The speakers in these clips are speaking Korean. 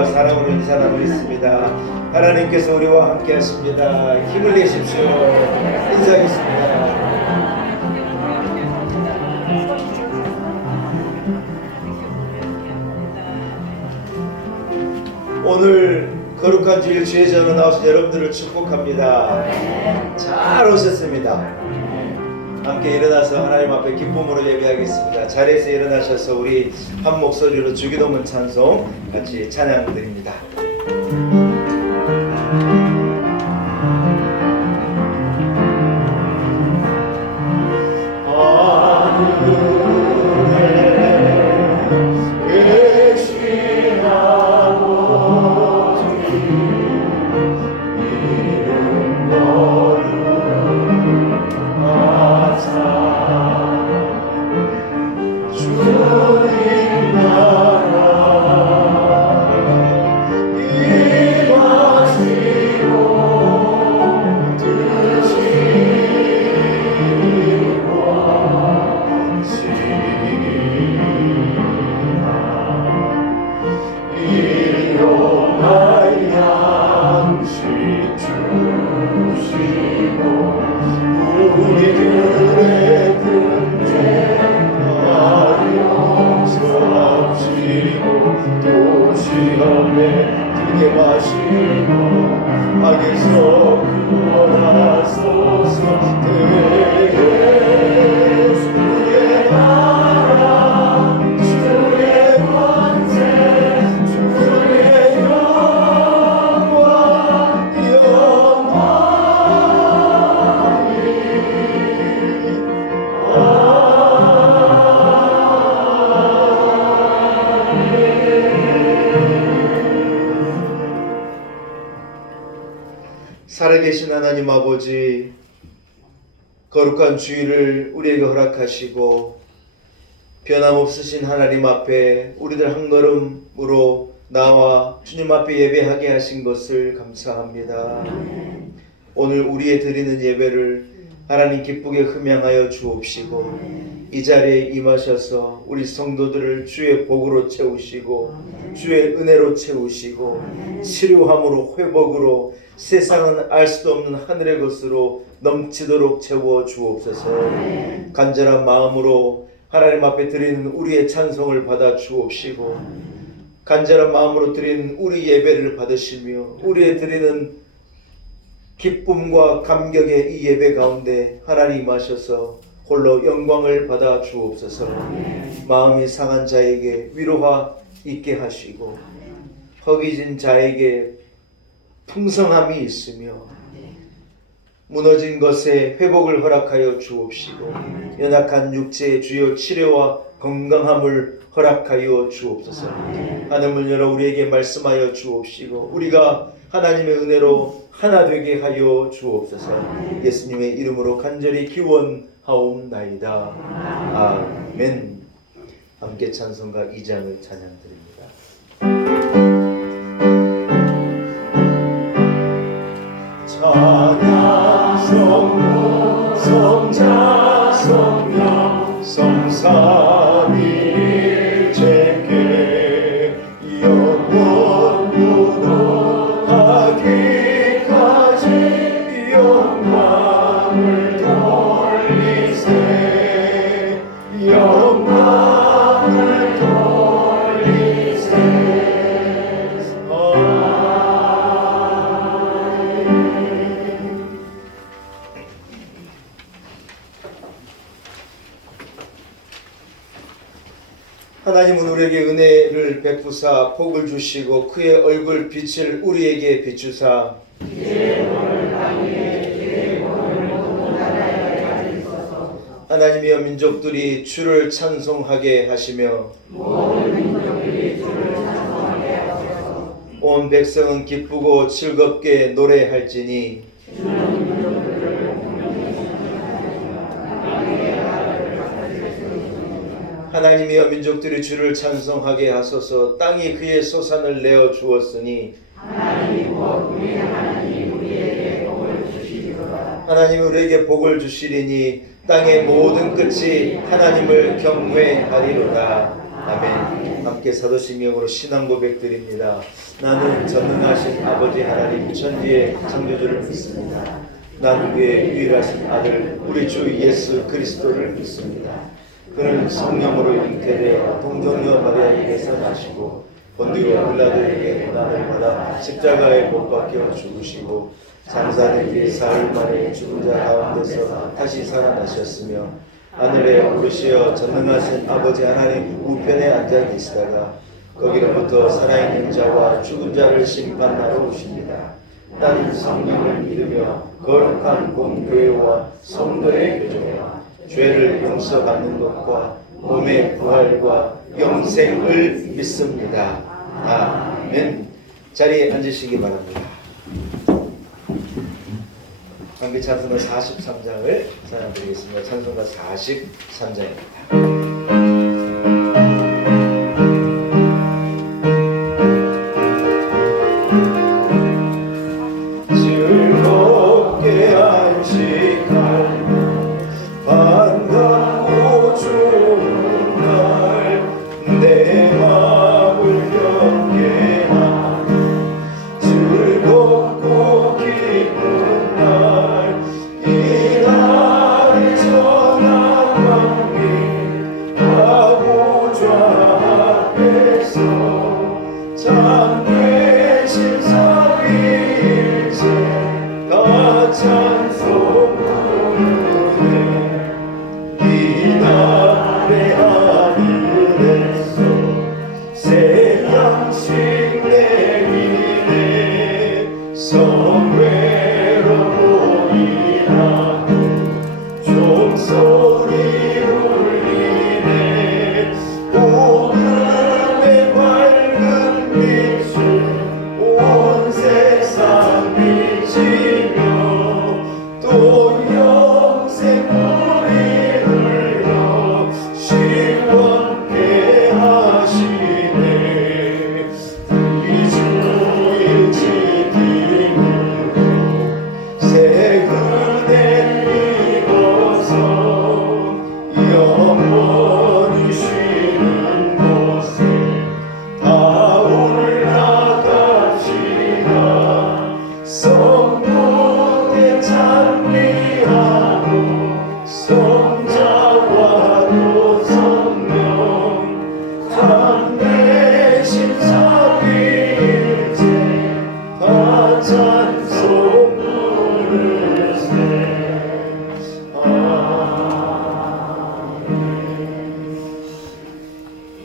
사랑으로 인사 나누겠습니다. 하나님께서 우리와 함께 하십니다. 힘을 내십시오. 인사하겠습니다. 오늘 거룩한 주일 주의 전에 나오신 여러분들을 축복합니다. 잘 오셨습니다. 함께 일어나서 하나님 앞에 기쁨으로 예배하겠습니다. 자리에서 일어나셔서 우리 한 목소리로 주기도문 찬송 같이 찬양 드립니다. 살아계신 하나님 아버지, 거룩한 주일을 우리에게 허락하시고 변함없으신 하나님 앞에 우리들 한 걸음으로 나와 주님 앞에 예배하게 하신 것을 감사합니다. 오늘 우리의 드리는 예배를 하나님 기쁘게 흠양하여 주옵시고 이 자리에 임하셔서 우리 성도들을 주의 복으로 채우시고 주의 은혜로 채우시고 치료함으로 회복으로 세상은 알 수도 없는 하늘의 것으로 넘치도록 채워 주옵소서. 간절한 마음으로 하나님 앞에 드리는 우리의 찬송을 받아 주옵시고 간절한 마음으로 드리는 우리 예배를 받으시며 우리의 드리는 기쁨과 감격의 이 예배 가운데 하나님 임하셔서 홀로 영광을 받아 주옵소서. 마음이 상한 자에게 위로가 있게 하시고 허기진 자에게 풍성함이 있으며 무너진 것에 회복을 허락하여 주옵시고 연약한 육체의 주요 치료와 건강함을 허락하여 주옵소서. 하늘문 열어 우리에게 말씀하여 주옵시고 우리가 하나님의 은혜로 하나 되게 하여 주옵소서. 예수님의 이름으로 간절히 기원하옵나이다. 아멘. 함께 찬송가 2장을 찬양드립니다. 찬양 성부 성자 성령 성삼위일체께 영원으로 하기까지 영광을 돌리세 영광을 돌리세. 하나님은 우리에게 은혜를 베푸사 복을 주시고 그의 얼굴 빛을 우리에게 비추사 하나님이여 민족들이 주를 찬송하게 하시며 온 백성은 기쁘고 즐겁게 노래할지니 하나님이여 민족들이 주를 찬송하게 하소서. 땅이 그의 소산을 내어 주었으니 하나님이 우리에게 복을 주시리니 땅의 모든 끝이 하나님을 경외하리로다. 아멘. 함께 사도신경으로 신앙 고백드립니다. 나는 전능하신 아버지 하나님 천지의 창조주를 믿습니다. 나는 그의 유일하신 아들 우리 주 예수 그리스도를 믿습니다. 그는 성령으로 잉태되어 동정녀 마리아에게서 나시고 본디오 빌라도에게 고난을 받아 십자가에 못 박혀 죽으시고 장사된 뒤 사흘 만에 죽은 자 가운데서 다시 살아나셨으며 하늘에 오르시어 전능하신 아버지 하나님 우편에 앉아 계시다가 거기로부터 살아있는 자와 죽은 자를 심판하러 오십니다. 나는 성령을 믿으며 거룩한 공교회와 성도의 교제와 죄를 용서받는 것과 몸의 부활과 영생을 믿습니다. 아멘. 자리에 앉으시기 바랍니다. 함께 찬송가 43장을 찬양드리겠습니다. 찬송가 43장입니다.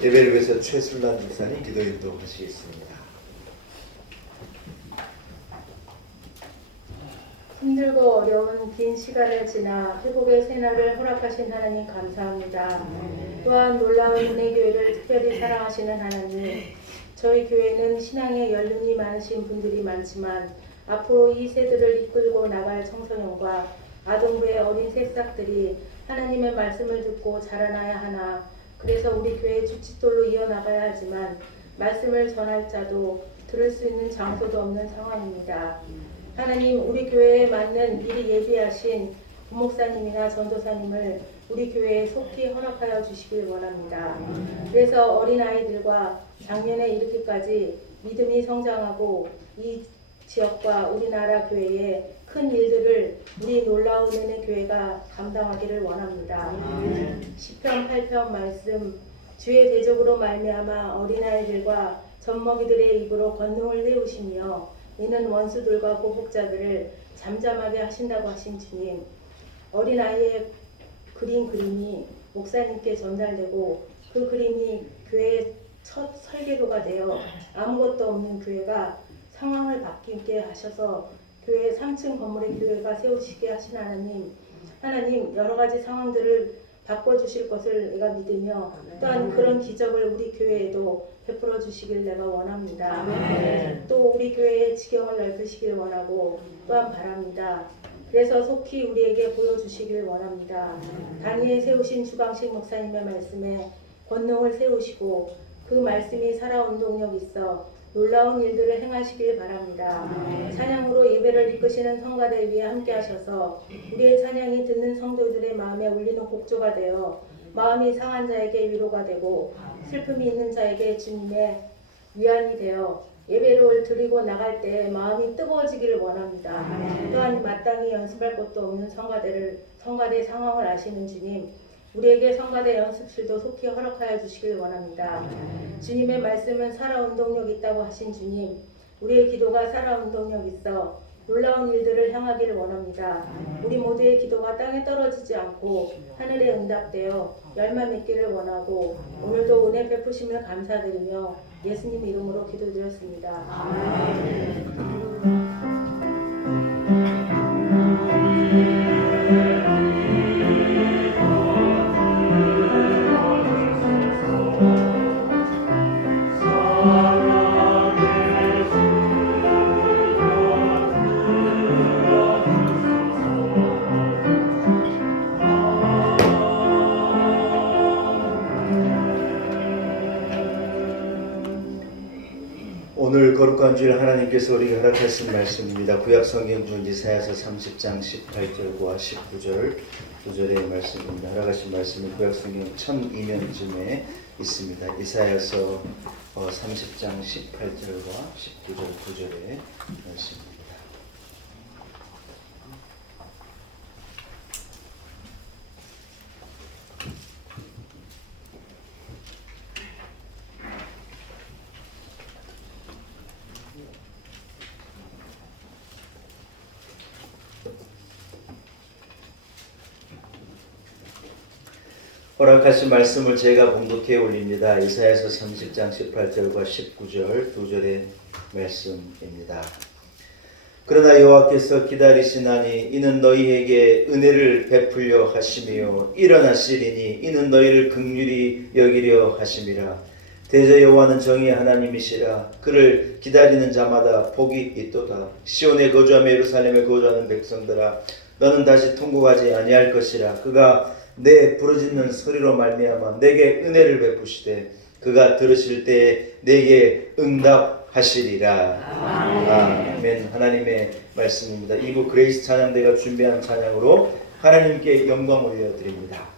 예배를 위해서 최순란 집사님 기도 인도하시겠습니다. 힘들고 어려운 긴 시간을 지나 회복의 새날을 허락하신 하나님 감사합니다. 또한 놀라운 은혜 교회를 특별히 사랑하시는 하나님, 저희 교회는 신앙에 연륜이 많으신 분들이 많지만 앞으로 이 세대를 이끌고 나갈 청소년과 아동부의 어린 새싹들이 하나님의 말씀을 듣고 자라나야 하나. 그래서 우리 교회 주춧돌로 이어나가야 하지만 말씀을 전할 자도 들을 수 있는 장소도 없는 상황입니다. 하나님, 우리 교회에 맞는 미리 예비하신 부목사님이나 전도사님을 우리 교회에 속히 허락하여 주시길 원합니다. 그래서 어린아이들과 작년에 이렇게까지 믿음이 성장하고 이 지역과 우리나라 교회에 큰 일들을 우리 놀라운 은혜 교회가 감당하기를 원합니다. 시편 8편 말씀, 주의 대적으로 말미암아 어린아이들과 젖먹이들의 입으로 권능을 세우시며 이는 원수들과 보복자들을 잠잠하게 하신다고 하신 주님, 어린아이의 그린 그림이 목사님께 전달되고 그 그림이 교회의 첫 설계도가 되어 아무것도 없는 교회가 상황을 바뀌게 하셔서 교회 3층 건물의 교회가 세우시게 하신 하나님 여러 가지 상황들을 바꿔주실 것을 내가 믿으며 또한 그런 기적을 우리 교회에도 베풀어 주시길 내가 원합니다. 또 우리 교회의 지경을 넓히시길 원하고 또한 바랍니다. 그래서 속히 우리에게 보여주시길 원합니다. 단위에 세우신 주광식 목사님의 말씀에 권능을 세우시고 그 말씀이 살아온 동력 있어 놀라운 일들을 행하시길 바랍니다. 찬양으로 예배를 이끄시는 성가대 위에 함께 하셔서 우리의 찬양이 듣는 성도들의 마음에 울리는 곡조가 되어 마음이 상한 자에게 위로가 되고 슬픔이 있는 자에게 주님의 위안이 되어 예배를 드리고 나갈 때 마음이 뜨거워지기를 원합니다. 또한 마땅히 연습할 것도 없는 성가대 상황을 아시는 주님, 우리에게 성가대 연습실도 속히 허락하여 주시길 원합니다. 주님의 말씀은 살아 운동력 있다고 하신 주님, 우리의 기도가 살아 운동력 있어 놀라운 일들을 향하기를 원합니다. 우리 모두의 기도가 땅에 떨어지지 않고 하늘에 응답되어 열매 맺기를 원하고 오늘도 은혜 베푸심을 감사드리며 예수님 이름으로 기도드렸습니다. 오늘 거룩한 주일 하나님께서 우리에게 허락하신 말씀입니다. 구약 성경 중 이사야서 30장 18절과 19절 9절의 말씀입니다. 허락하신 말씀은 구약 성경 1002면쯤에 있습니다. 이사야서 30장 18절과 19절 9절의 말씀입니다. 허락하신 말씀을 제가 봉독해 올립니다. 이사야서 30장 18절과 19절 2절의 말씀입니다. 그러나 여호와께서 기다리시나니 이는 너희에게 은혜를 베풀려 하심이요 일어나시리니 이는 너희를 긍휼히 여기려 하심이라. 대저 여호와는 정의의 하나님이시라. 그를 기다리는 자마다 복이 있도다. 시온에 거주하며 예루살렘에 거주하는 백성들아, 너는 다시 통곡하지 아니할 것이라. 그가 내 부르짖는 소리로 말미암아 내게 은혜를 베푸시되 그가 들으실 때에 내게 응답하시리라. 아멘. 하나님의 말씀입니다. 2부 그레이스 찬양대가 준비한 찬양으로 하나님께 영광 올려드립니다.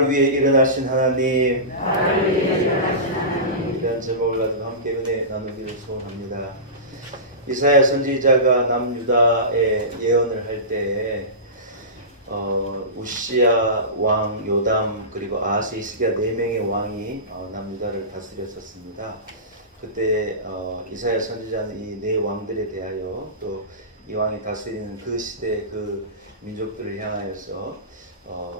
나를 위해 일어나신 하나님, 이런 제목을 가지고 함께 은혜 나누기를 소원합니다. 이사야 선지자가 남유다의 예언을 할 때에 우시야 왕, 요담 그리고 아하스, 히스기야 4명의 왕이 남유다를 다스렸었습니다. 그때 이사야 선지자는 이 4왕들에 대하여 또 이 왕이 다스리는 그 시대 그 민족들을 향하여서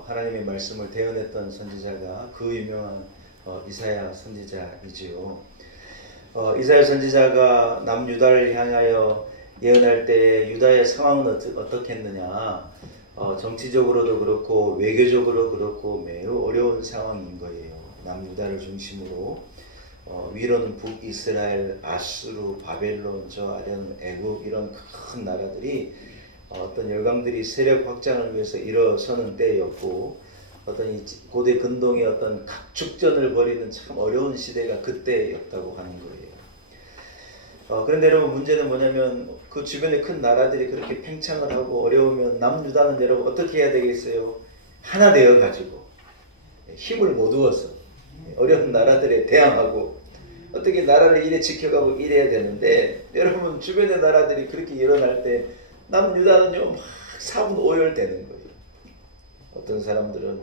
하나님의 말씀을 대언했던 선지자가 그 유명한 이사야 선지자이지요. 이사야 선지자가 남유다를 향하여 예언할 때 유다의 상황은 어떻게 했느냐, 정치적으로도 그렇고 외교적으로 그렇고 매우 어려운 상황인 거예요. 남유다를 중심으로 위로는 북이스라엘, 아수르, 바벨론, 저 아래는 애국, 이런 큰 나라들이 어떤 열강들이 세력 확장을 위해서 일어서는 때였고, 어떤 이 고대 근동의 어떤 각축전을 벌이는 참 어려운 시대가 그때였다고 하는 거예요. 그런데 여러분, 문제는 뭐냐면 그 주변의 큰 나라들이 그렇게 팽창을 하고 어려우면 남유다는 여러분 어떻게 해야 되겠어요? 하나 되어 가지고 힘을 모두어서 어려운 나라들에 대항하고 어떻게 나라를 이래 지켜가고 이래야 되는데, 여러분 주변의 나라들이 그렇게 일어날 때 남유다는요 막 사분오열되는 거예요. 어떤 사람들은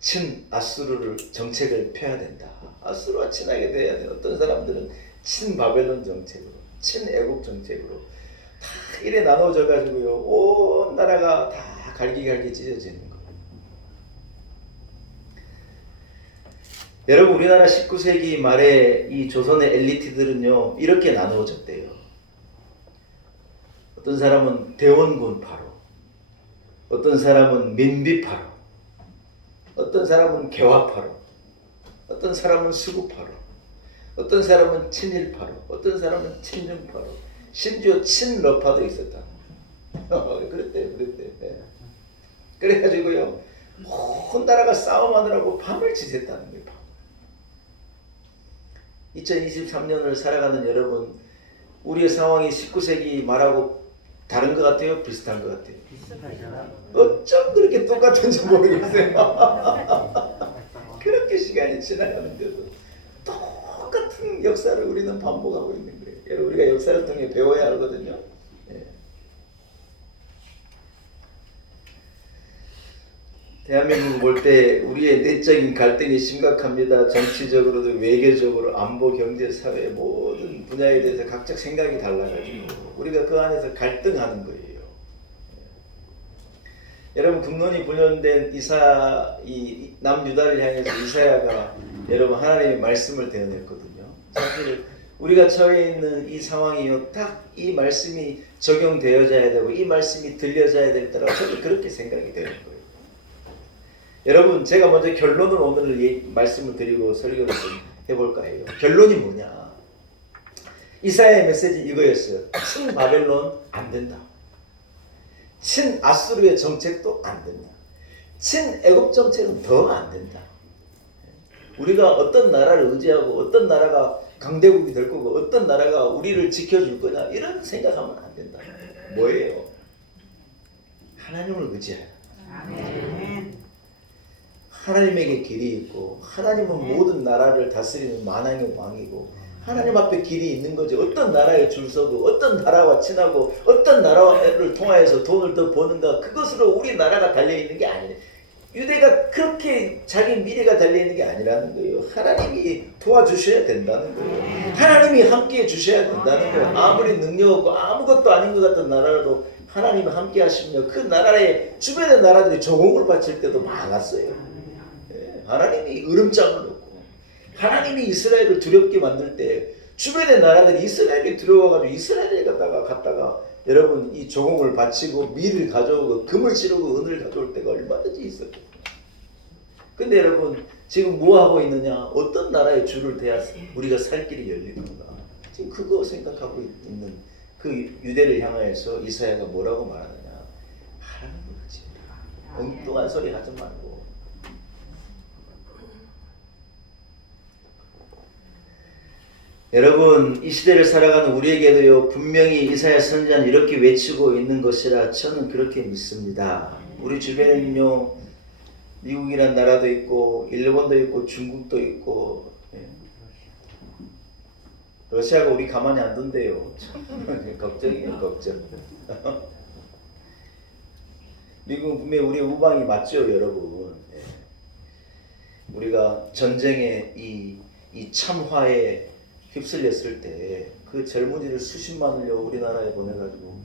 친 아수르를 정책을 펴야 된다, 아수르와 친하게 돼야 돼. 어떤 사람들은 친 바벨론 정책으로, 친 애국 정책으로 다 이래 나눠져 가지고요 온 나라가 다 갈기갈기 찢어지는 거예요. 여러분, 우리나라 19세기 말에 이 조선의 엘리트들은요 이렇게 나누어졌대요. 어떤 사람은 대원군파로, 어떤 사람은 민비파로, 어떤 사람은 개화파로, 어떤 사람은 수구파로, 어떤 사람은 친일파로, 어떤 사람은 친중파로, 심지어 친러파도 있었다. 그랬대요. 그래가지고요 온 나라가 싸움하느라고 밤을 지샜다는 거예요. 2023년을 살아가는 여러분, 우리의 상황이 19세기 말하고 다른 것 같아요? 비슷한 것 같아요? 어쩜 그렇게 똑같은지 모르겠어요. 그렇게 시간이 지나가는데도 똑같은 역사를 우리는 반복하고 있는 거예요. 여러분, 우리가 역사를 통해 배워야 하거든요. 대한민국 볼 때 우리의 내적인 갈등이 심각합니다. 정치적으로도 외교적으로 안보, 경제, 사회 모든 분야에 대해서 각자 생각이 달라가지고 우리가 그 안에서 갈등하는 거예요. 여러분, 국론이 분열된 이 남유다를 향해서 이사야가 여러분 하나님의 말씀을 대언했거든요. 사실 우리가 처해 있는 이 상황이요 딱 이 말씀이 적용되어져야 되고 이 말씀이 들려져야 될 때라고 저는 그렇게 생각이 되는 거예요. 여러분, 제가 먼저 결론을 오늘 말씀을 드리고 설교를 좀 해볼까 해요. 결론이 뭐냐? 이사야의 메시지 이거였어요. 친 바벨론 안 된다. 친 아수르의 정책도 안 된다. 친 애굽 정책은 더 안 된다. 우리가 어떤 나라를 의지하고 어떤 나라가 강대국이 될 거고 어떤 나라가 우리를 지켜줄 거냐 이런 생각하면 안 된다. 뭐예요? 하나님을 의지해야 한다. 하나님에게 길이 있고 하나님은 모든 나라를 다스리는 만왕의 왕이고 하나님 앞에 길이 있는 거지. 어떤 나라에 줄 서고 어떤 나라와 친하고 어떤 나라를 통하여서 돈을 더 버는가, 그것으로 우리 나라가 달려있는 게 아니에요. 유대가 그렇게 자기 미래가 달려있는 게 아니라는 거예요. 하나님이 도와주셔야 된다는 거예요. 하나님이 함께해 주셔야 된다는 거예요. 아무리 능력 없고 아무것도 아닌 것 같은 나라라도 하나님이 함께 하시면 그 나라의 주변의 나라들이 조공을 바칠 때도 많았어요. 하나님이 으름장을 놓고 하나님이 이스라엘을 두렵게 만들 때 주변의 나라들이 이스라엘에 들어와가지고 이스라엘에 갔다가 여러분 이 조공을 바치고 밀을 가져오고 금을 치르고 은을 가져올 때가 얼마든지 있었어요. 근데 여러분 지금 뭐 하고 있느냐? 어떤 나라의 줄을 대야 우리가 살 길이 열리는가? 지금 그거 생각하고 있는 그 유대를 향하여서 이사야가 뭐라고 말하느냐? 하나님을 의지해라. 엉뚱한 소리 하지 말고. 여러분, 이 시대를 살아가는 우리에게도요 분명히 이사야 선지자는 이렇게 외치고 있는 것이라 저는 그렇게 믿습니다. 우리 주변에는요 미국이란 나라도 있고 일본도 있고 중국도 있고 예. 러시아가 우리 가만히 안 둔대요. 걱정이에요, 걱정. 미국은 분명히 우리의 우방이 맞죠, 여러분. 예. 우리가 전쟁의 이 참화에 휩쓸렸을 때 그 젊은이들 수십만을요 우리나라에 보내가지고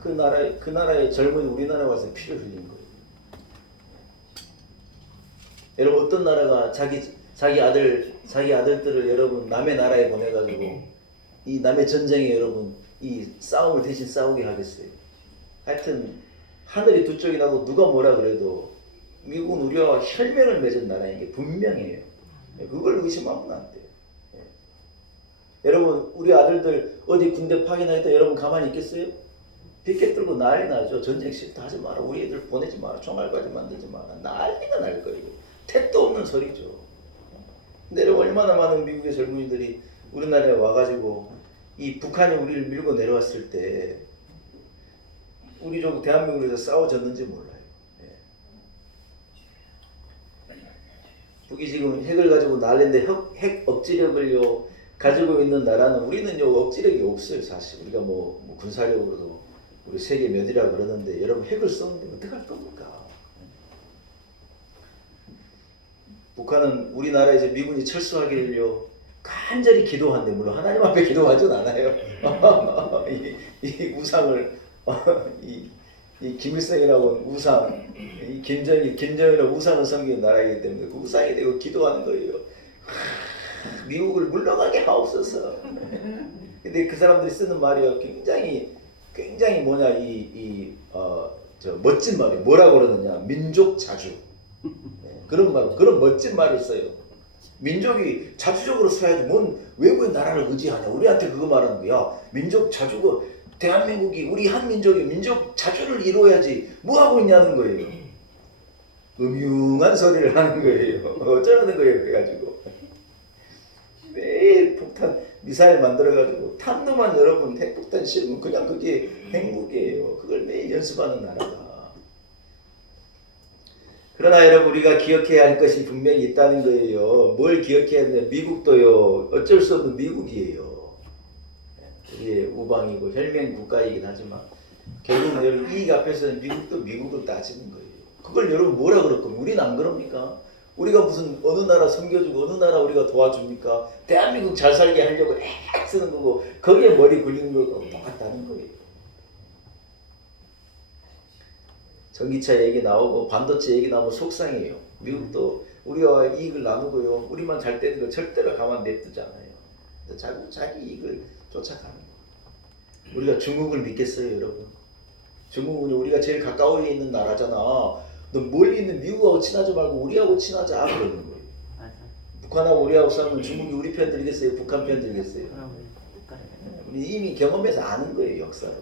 그 나라의 젊은이 우리나라에 와서 피를 흘린 거예요. 여러분 어떤 나라가 자기 아들들을 여러분 남의 나라에 보내가지고 이 남의 전쟁에 여러분 이 싸움을 대신 싸우게 하겠어요? 하여튼 하늘이 두 쪽이 나고 누가 뭐라 그래도 미국은 우리와 혈맹을 맺은 나라인 게 분명해요. 그걸 의심하면 안 돼요. 여러분 우리 아들들 어디 군대 파견하겠다 여러분 가만히 있겠어요? 빗개 들고 난리 나죠. 전쟁 싫다 하지 마라. 우리 애들 보내지 마라. 총알까지 만들지 마라. 난리가 날 거예요. 택도 없는 소리죠. 근데 여러분 얼마나 많은 미국의 젊은이들이 우리나라에 와가지고 이 북한이 우리를 밀고 내려왔을 때 우리 좀 대한민국에서 싸워졌는지 몰라요. 북이 지금 핵을 가지고 난리인데 핵 억지력을요 가지고 있는 나라는 우리는요 억지력이 없어요. 사실 우리가 뭐 군사력으로도 우리 세계 몇이라 그러는데 여러분 핵을 썼는데 어떡할 겁니까? 북한은 우리나라에서 미군이 철수하기를요 간절히 기도한데 물론 하나님 앞에 기도하진 않아요. 이 우상을 이 김일성이라고 우상, 이 김정일이라고 우상을 섬기는 나라이기 때문에 그 우상이 되고 기도하는 거예요. 미국을 물러가게 하옵소서. 근데 그 사람들이 쓰는 말이요 굉장히 뭐냐 저 멋진 말이 뭐라고 그러느냐 민족 자주 그런 멋진 말을 써요. 민족이 자주적으로 써야지 뭔 외부의 나라를 의지하냐. 우리한테 그거 말하는 거야. 민족 자주고 대한민국이 우리 한 민족이 민족 자주를 이루어야지 뭐 하고 있냐는 거예요. 음흉한 소리를 하는 거예요. 어쩌라는 거예요. 그래가지고 매일 폭탄 미사일 만들어가지고 탄도만 여러분 핵폭탄 씌우면 그냥 그게 행복이에요. 그걸 매일 연습하는 나라가. 그러나 여러분 우리가 기억해야 할 것이 분명히 있다는 거예요. 뭘 기억해야 되냐. 미국도요. 어쩔 수 없는 미국이에요. 우리의 우방이고 혈맹 국가이긴 하지만 결국은 여러분 이익 앞에서는 미국도 미국을 따지는 거예요. 그걸 여러분 뭐라 그럴 겁니까? 우리는 안 그럽니까? 우리가 무슨 어느 나라 섬겨주고 어느 나라 우리가 도와줍니까? 대한민국 잘 살게 하려고 애 쓰는 거고 거기에 머리 굴리는 거고 똑같다는 거예요. 전기차 얘기 나오고 반도체 얘기 나오면 속상해요. 미국도 우리와 이익을 나누고요. 우리만 잘 되는 거 절대로 가만 냅두지 않아요. 자기 이익을 쫓아가는 거. 우리가 중국을 믿겠어요, 여러분? 중국은 우리가 제일 가까이 있는 나라잖아. 너 멀리 있는 미국하고 친하지 말고 우리하고 친하자 그러는 거예요. 북한하고 우리하고 싸우면 중국이 우리 편 들겠어요? 북한 편 들겠어요? 우리 이미 경험해서 아는 거예요, 역사로.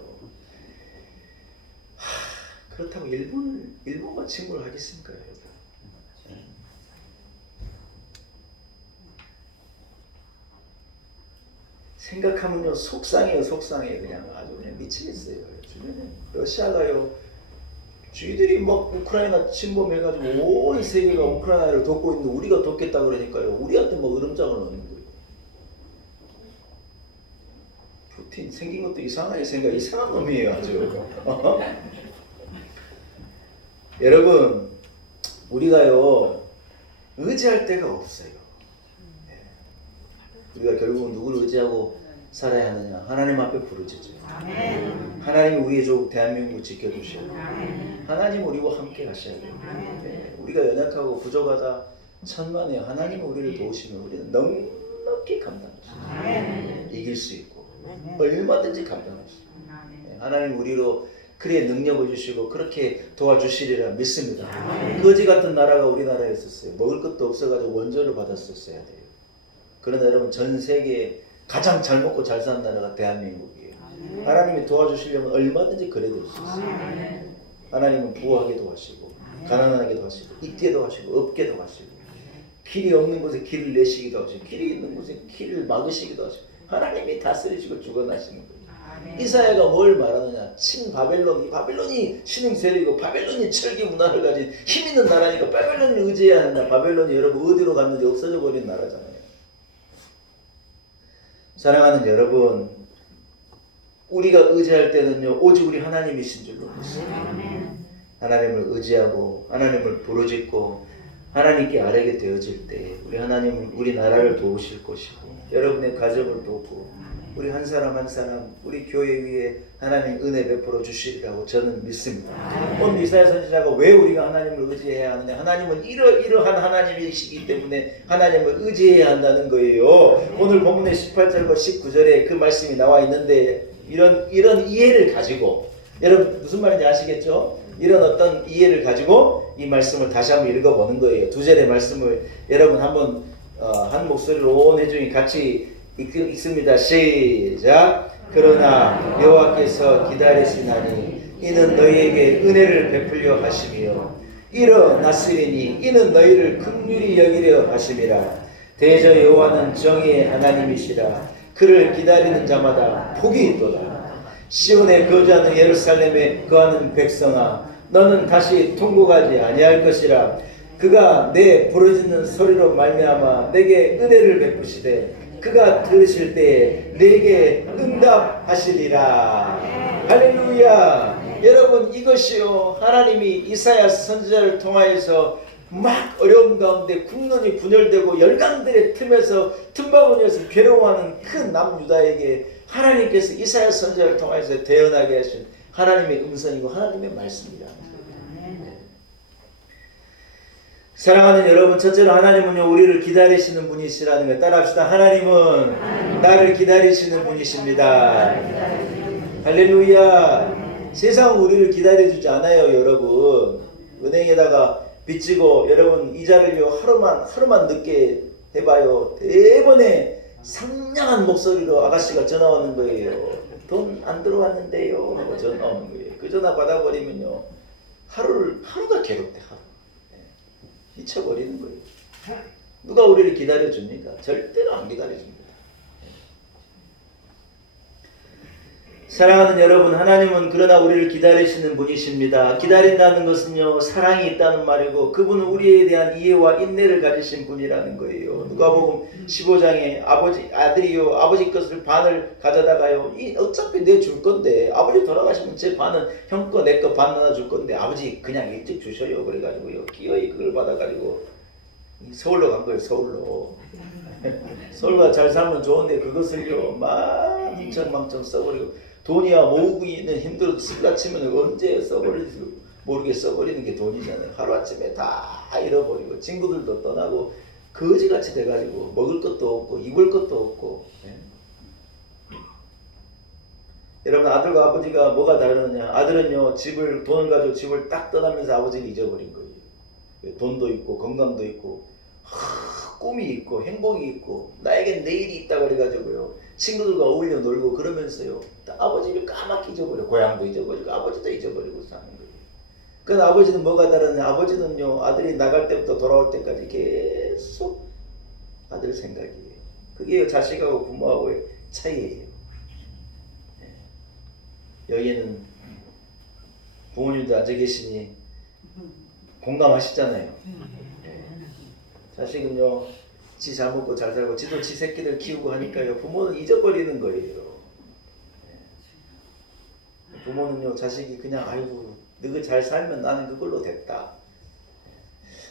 그렇다고 일본과 친구를 하겠습니까, 여러분? 생각하면요 속상해요. 그냥 아주 그냥 미치겠어요. 주변에 러시아가요 쥐들이 막 우크라이나 침범해가지고 온 세계가 우크라이나를 돕고 있는데 우리가 돕겠다 그러니까요 우리한테 막 으름장을 넣는 거예요. 푸틴 생긴 것도 이상한 놈이에요 아주. 여러분 우리가요 의지할 데가 없어요. 우리가 결국은 누구를 의지하고 살아야 하느냐? 하나님 앞에 부르짖죠. 하나님이 우리의 족 대한민국을 지켜주셔야 돼요. 하나님 우리와 함께 하셔야 돼요. 우리가 연약하고 부족하다 천만에요. 하나님이 우리를 도우시면 우리는 넉넉히 감당하시죠. 이길 수 있고 얼마든지 감당하시죠. 하나님 우리로 그의 능력을 주시고 그렇게 도와주시리라 믿습니다. 거지 같은 나라가 우리나라에 있었어요. 먹을 것도 없어가지고 원조를 받았었어야 돼요. 그러나 여러분 전 세계에 가장 잘 먹고 잘 사는 나라가 대한민국이에요. 하나님이 도와주시려면 얼마든지 그래도 수 있어요. 하나님은 부하게도 하시고 가난하게도 하시고 있게도 하시고 없게도 하시고 길이 없는 곳에 길을 내시기도 하시고 길이 있는 곳에 길을 막으시기도 하시고 하나님이 다스리시고 주관하시는 거예요. 이사야가 뭘 말하느냐? 친바벨론, 이 바벨론이 신흥 세력이고 바벨론이 철기 문화를 가진 힘 있는 나라니까 바벨론을 의지해야 한다. 바벨론이 여러분 어디로 갔는지 없어져 버린 나라잖아요. 사랑하는 여러분, 우리가 의지할 때는요 오직 우리 하나님이신 줄로 믿습니다. 하나님을 의지하고 하나님을 부르짖고 하나님께 아뢰게 되어질 때 우리 하나님은 우리 나라를 도우실 것이고 여러분의 가정을 돕고 우리 한 사람 한 사람 우리 교회 위에 하나님 은혜 베풀어 주시리라고 저는 믿습니다. 오늘 이사야 선지자가 왜 우리가 하나님을 의지해야 하느냐? 하나님은 이러한 하나님이시기 때문에 하나님을 의지해야 한다는 거예요. 오늘 본문의 18절과 19절에 그 말씀이 나와 있는데 이런 이해를 가지고 여러분 무슨 말인지 아시겠죠? 이런 어떤 이해를 가지고 이 말씀을 다시 한번 읽어보는 거예요. 두 절의 말씀을 여러분 한번 한 목소리로 온 회중이 같이 읽습니다. 시작. 그러나 여호와께서 기다리시나니 이는 너희에게 은혜를 베풀려 하심이요 일어났으리니 이는 너희를 긍휼히 여기려 하심이라. 대저 여호와는 정의의 하나님이시라. 그를 기다리는 자마다 복이 있도다. 시온에 거주하는 예루살렘에 거하는 백성아, 너는 다시 통곡하지 아니할 것이라. 그가 내 부르짖는 소리로 말미암아 내게 은혜를 베푸시되 그가 들으실 때에 내게 응답하시리라. 할렐루야. 여러분 이것이요 하나님이 이사야 선지자를 통하여서 막 어려움 가운데 국론이 분열되고 열강들의 틈에서 틈바구니에서 괴로워하는 큰 남유다에게 하나님께서 이사야 선지자를 통하여서 대언하게 하신 하나님의 음성이고 하나님의 말씀이라. 사랑하는 여러분, 첫째로 하나님은요 우리를 기다리시는 분이시라는 걸 따라합시다. 하나님은 나를 기다리시는 분이십니다. 할렐루야. 세상은 우리를 기다려주지 않아요. 여러분 은행에다가 빚지고 여러분 이자를요 하루만 늦게 해봐요. 대번에 상냥한 목소리로 아가씨가 전화 오는 거예요. 돈 안 들어왔는데요 하고 전화 오는 거예요. 그 전화 받아버리면요 하루가 괴롭대. 하루 미쳐버리는 거예요. 누가 우리를 기다려줍니까? 절대로 안 기다려줍니다. 사랑하는 여러분, 하나님은 그러나 우리를 기다리시는 분이십니다. 기다린다는 것은요 사랑이 있다는 말이고 그분은 우리에 대한 이해와 인내를 가지신 분이라는 거예요. 누가복음 15장에 아들이요 아버지 것을 반을 가져다가요 어차피 내 줄 건데 아버지 돌아가시면 제 반은 형 거 내 거 반 나눠 줄 건데 아버지 그냥 일찍 주셔요. 그래가지고요 기어이 그걸 받아가지고 서울로 간 거예요. 서울로. 서울가 잘 살면 좋은데 그것을요 망청망청 써버리고 돈이야 모으고 있는 힘들어도 쓸라 치면 언제 써버릴지 모르게 써버리는 게 돈이잖아요. 하루아침에 다 잃어버리고 친구들도 떠나고 거지같이 돼가지고 먹을 것도 없고 입을 것도 없고. 여러분 아들과 아버지가 뭐가 다르느냐? 아들은요 돈을 가지고 집을 딱 떠나면서 아버지를 잊어버린 거예요. 돈도 있고 건강도 있고 꿈이 있고 행복이 있고 나에겐 내일이 있다 그래가지고요 친구들과 어울려 놀고 그러면서요 아버지를 까맣게 잊어버려. 고향도 잊어버리고 아버지도 잊어버리고 사는 거예요. 그러나 아버지는 뭐가 다르냐? 아버지는요 아들이 나갈 때부터 돌아올 때까지 계속 아들 생각이에요. 그게 자식하고 부모하고의 차이예요. 여기에는 부모님도 앉아 계시니 공감하시잖아요. 자식은요 지 잘 먹고 잘 살고 지도 지 새끼들 키우고 하니까요 부모는 잊어버리는 거예요. 부모는요 자식이 그냥 아이고 너가 잘 살면 나는 그걸로 됐다.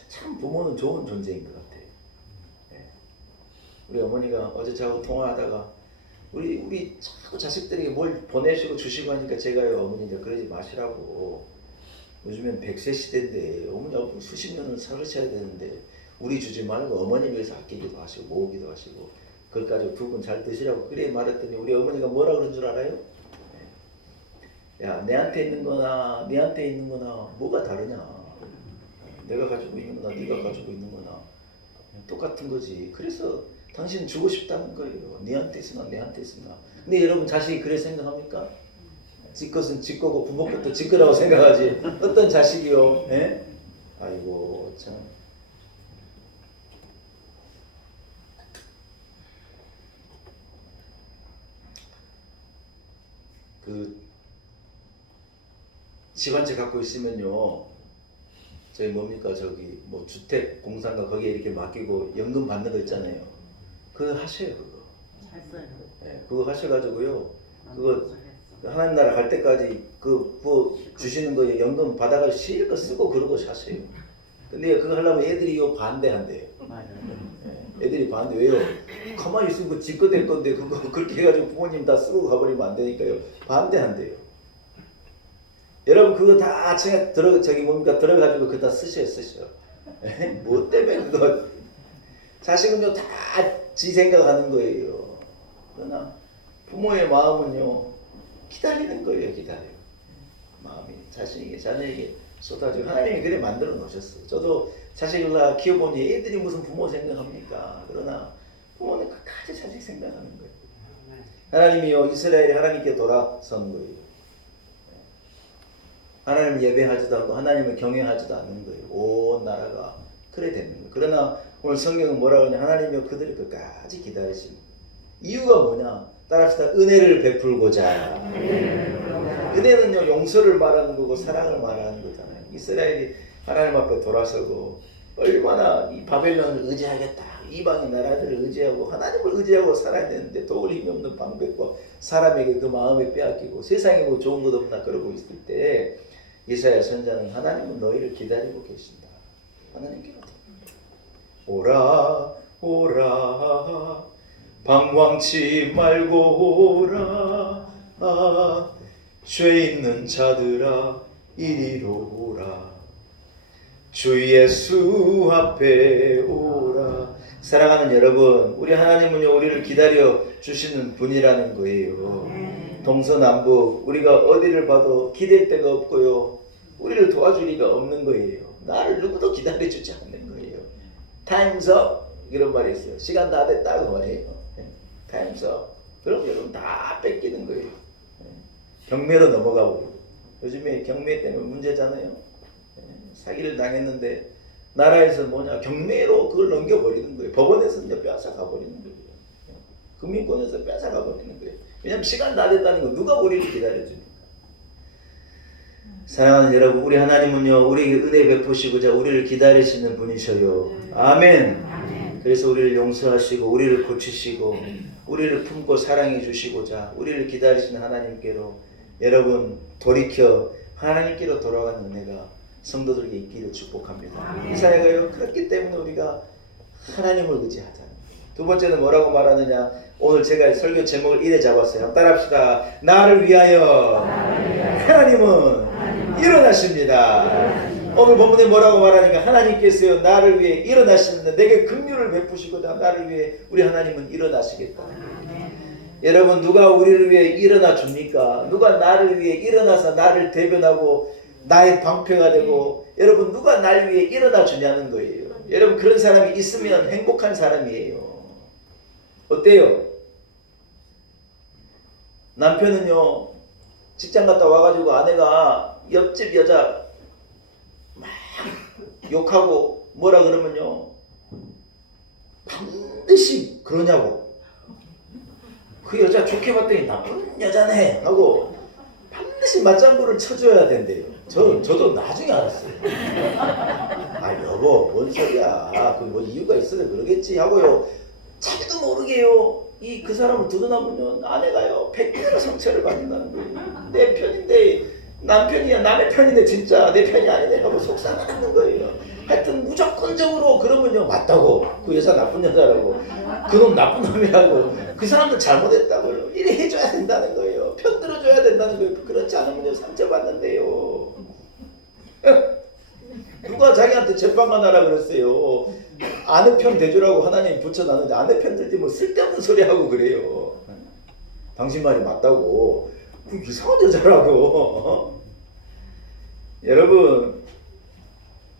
참 부모는 좋은 존재인 것 같아요. 우리 어머니가 어제 저하고 통화하다가 우리 자꾸 자식들에게 뭘 보내시고 주시고 하니까 제가요 어머니 이제 그러지 마시라고. 요즘엔 100세 시대인데 어머니 앞으로 수십 년을 살으셔야 되는데 우리 주지 말고 어머니 위해서 아끼기도 하시고 모으기도 하시고 그걸 가지고 두 분 잘 드시라고 그래 말했더니 우리 어머니가 뭐라 그런 줄 알아요? 야 내한테 있는 거나 네한테 있는 거나 뭐가 다르냐? 내가 가지고 있는 거나 네가 가지고 있는 거나 똑같은 거지. 그래서 당신은 주고 싶다는 거예요. 네한테 있으나 내한테 있으나. 근데 여러분 자식이 그래 생각합니까? 지 것은 지 거고 부모 것도 지 거라고 생각하지. 어떤 자식이요? 예? 아이고 참. 그 집 한 채 갖고 있으면요, 저희 뭡니까 저기 뭐 주택 공사인가 거기에 이렇게 맡기고 연금 받는 거 있잖아요. 그거 하셔요 그거. 예, 그거 하셔가지고요. 그거 하나님 나라 갈 때까지 그 주시는 거에 연금 받아가 실컷 쓰고 그러고 사세요. 근데 그거 하려면 애들이 요 반대한대요. 예, 애들이 반대. 왜요? 가만히 있으면 그 지꺼 될 건데 그거 그렇게 해가지고 부모님 다 쓰고 가버리면 안 되니까요. 반대한대요. 여러분 그거 다 제가 들어가지고 그거 다 쓰셔. 뭐 때문에 그거 자식은요 다 지 생각하는 거예요. 그러나 부모의 마음은요 기다리는 거예요. 기다려요. 마음이 자녀에게 쏟아지고 하나님이 그래 만들어 놓으셨어요. 저도 자식을 낳아 키워보니 애들이 무슨 부모 생각합니까? 그러나 부모는 끝까지 자식 생각하는 거예요. 하나님이요 이스라엘이 하나님께 돌아선 거예요. 하나님을 예배하지도 않고 하나님을 경외하지도 않는 거예요. 온 나라가 그래 되는 거예요. 그러나 오늘 성경은 뭐라고 하냐? 하나님이 그들을 끝까지 기다리시는 거예요. 이유가 뭐냐? 따라합시다. 은혜를 베풀고자. 은혜는요 용서를 말하는 거고 사랑을 말하는 거잖아요. 이스라엘이 하나님 앞에 돌아서고 얼마나 이 바벨론을 의지하겠다. 이방인 나라들을 의지하고 하나님을 의지하고 살아야 되는데 도울 힘이 없는 방백과 사람에게 그 마음에 빼앗기고 세상에 뭐 좋은 것 없나 그러고 있을 때 이사야 선자는 하나님은 너희를 기다리고 계신다. 하나님께로 오라 오라 방황치 말고 오라 죄 있는 자들아 이리로 오라 주 예수 앞에 오라. 사랑하는 여러분, 우리 하나님은요 우리를 기다려 주시는 분이라는 거예요. 동서남북 우리가 어디를 봐도 기댈 데가 없고요 우리를 도와줄 리가 없는 거예요. 나를 누구도 기다려주지 않는 거예요. Time's up 이런 말이 있어요. 시간 다 됐다고 말해요. Time's up. 그럼 여러분 다 뺏기는 거예요. 경매로 넘어가 버리고. 요즘에 경매 때문에 문제잖아요. 사기를 당했는데 나라에서 뭐냐 경매로 그걸 넘겨버리는 거예요. 법원에서 이제 뺏어가 버리는 거예요. 금융권에서 뺏어가 버리는 거예요. 왜냐하면 시간 다 됐다는 거 누가 우리를 기다려줍니까? 사랑하는 여러분, 우리 하나님은요 우리에게 은혜 베푸시고자 우리를 기다리시는 분이셔요. 아멘. 그래서 우리를 용서하시고 우리를 고치시고 우리를 품고 사랑해 주시고자 우리를 기다리시는 하나님께로 여러분 돌이켜 하나님께로 돌아가는 은혜가 성도들에게 있기를 축복합니다. 이사야가요 그렇기 때문에 우리가 하나님을 의지하잖아요. 두 번째는 뭐라고 말하느냐? 오늘 제가 설교 제목을 이래 잡았어요. 따라합시다. 나를 위하여 하나님은 일어나십니다. 오늘 본문에 뭐라고 말하니까 하나님께서요 나를 위해 일어나시는데 내게 긍휼을 베푸시고자 나를 위해 우리 하나님은 일어나시겠다. 여러분 누가 우리를 위해 일어나 줍니까? 누가 나를 위해 일어나서 나를 대변하고 나의 방패가 되고 여러분 누가 날 위해 일어나 주냐는 거예요. 여러분 그런 사람이 있으면 행복한 사람이에요. 어때요? 남편은요 직장 갔다 와가지고 아내가 옆집 여자 막 욕하고 뭐라 그러면요 반드시 그러냐고 그 여자 좋게 봤더니 나쁜 여자네 하고 반드시 맞장구를 쳐줘야 된대요. 저도 나중에 알았어요. 아 여보 뭔 소리야 그 뭐 이유가 있어서 그러겠지 하고요 자기도 모르게요 그 사람을 두둔하면요 아내가요 100배로 상처를 받는다는 거예요. 내 편인데 남편이야 남의 편인데 진짜 내 편이 아니네 하고 속상하는 거예요. 하여튼 무조건적으로 그러면요 맞다고 그 여자 나쁜 여자라고 그놈 나쁜 놈이라고 그 사람들 잘못했다고요 이래 해줘야 된다는 거예요. 편 들어줘야 된다는 거예요. 그렇지 않으면요 상처받는데요. 누가 자기한테 재판관 하라 그랬어요. 아내 편 대주라고 하나님이 붙여놨는데 아내 편 들지 뭐 쓸데없는 소리 하고 그래요. 당신 말이 맞다고 그 이상한 여자라고. 여러분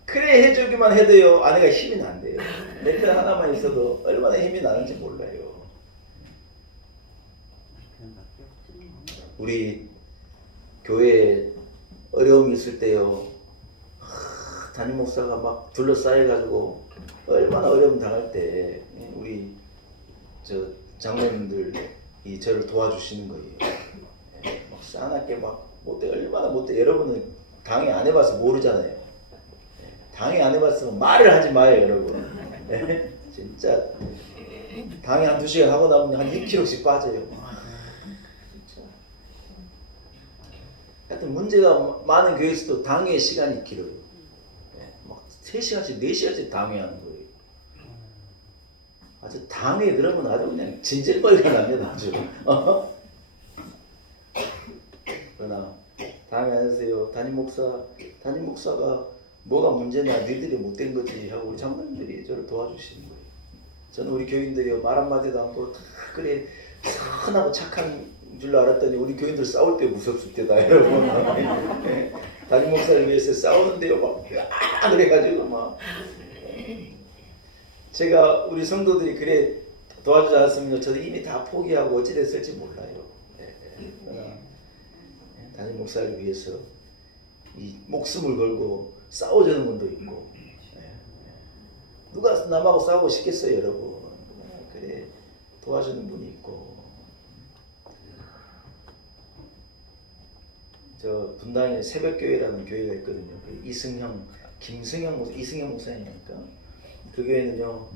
그래 해주기만 해도요 아내가 힘이 난대요. 내 편 하나만 있어도 얼마나 힘이 나는지 몰라요. 우리 교회에 어려움이 있을 때요 담임 목사가 막 둘러싸여가지고 얼마나 어려움 당할 때 우리 장로님들이 저를 도와주시는 거예요. 막 싸납게 막 못돼 얼마나 못돼. 여러분은 당해 안 해봐서 모르잖아요. 당해 안 해봤으면 말을 하지 마요 여러분. 진짜 당해 한 2시간 하고 나면 한 2kg씩 빠져요. 진짜. 하여튼 문제가 많은 교회에서도 당해 시간이 길어요. 막 3시간씩 4시간씩 당해하는 거예요. 아주 당해 그러면 아주 그냥 진질벌레가 납니다 아주. 그러나 당해 안 하세요. 담임 목사가 뭐가 문제냐 니들이 못된 거지 하고 우리 장로님들이 저를 도와주시는 거예요. 저는 우리 교인들이요 말 한마디도 않고 다 그래 선하고 착한 줄 알았더니 우리 교인들 싸울 때 무섭을 때다 여러분. 담임 목사를 위해서 싸우는데요 막 그래가지고 막 제가 우리 성도들이 그래 도와주지 않았으면 저도 이미 다 포기하고 어찌 됐을지 몰라요. 그러나 담임 목사를 위해서 이 목숨을 걸고 싸워주는 분도 있고 누가 남하고 싸우고 싶겠어요 여러분. 그래 도와주는 분이 있고 저 분당에 새벽교회라는 교회가 있거든요. 이승형 목사님이니까 그 교회는요